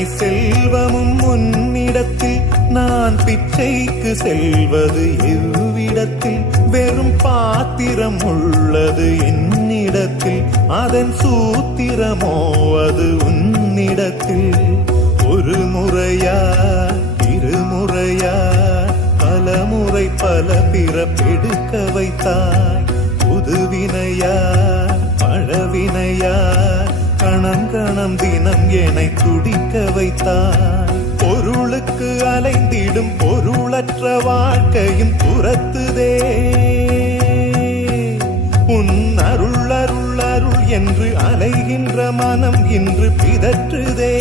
அத்தனை செல்வமும் உன்னிடத்தில், நான் பிச்சைக்கு செல்வது எவ்விடத்தில்? வெறும் பாத்திரம் உள்ளது என்னிடத்தில், அதன் சூத்திரமோ அது உன்னிடத்தில். ஒரு முறையா இருமுறையா பலமுறை பல பிறப்பெடுக்க வைத்தாய். புதுவினையா பழவினையா கணம் கணம் தினம் என்னை துடிக்க வைத்தாய். பொருளுக்கு அலைந்திடும் பொருளற்ற வாழ்க்கையும் துரத்துதே. உன் அருள் அருள் அருள் என்று அலைகின்ற மனம் இன்று பிதற்றுதே.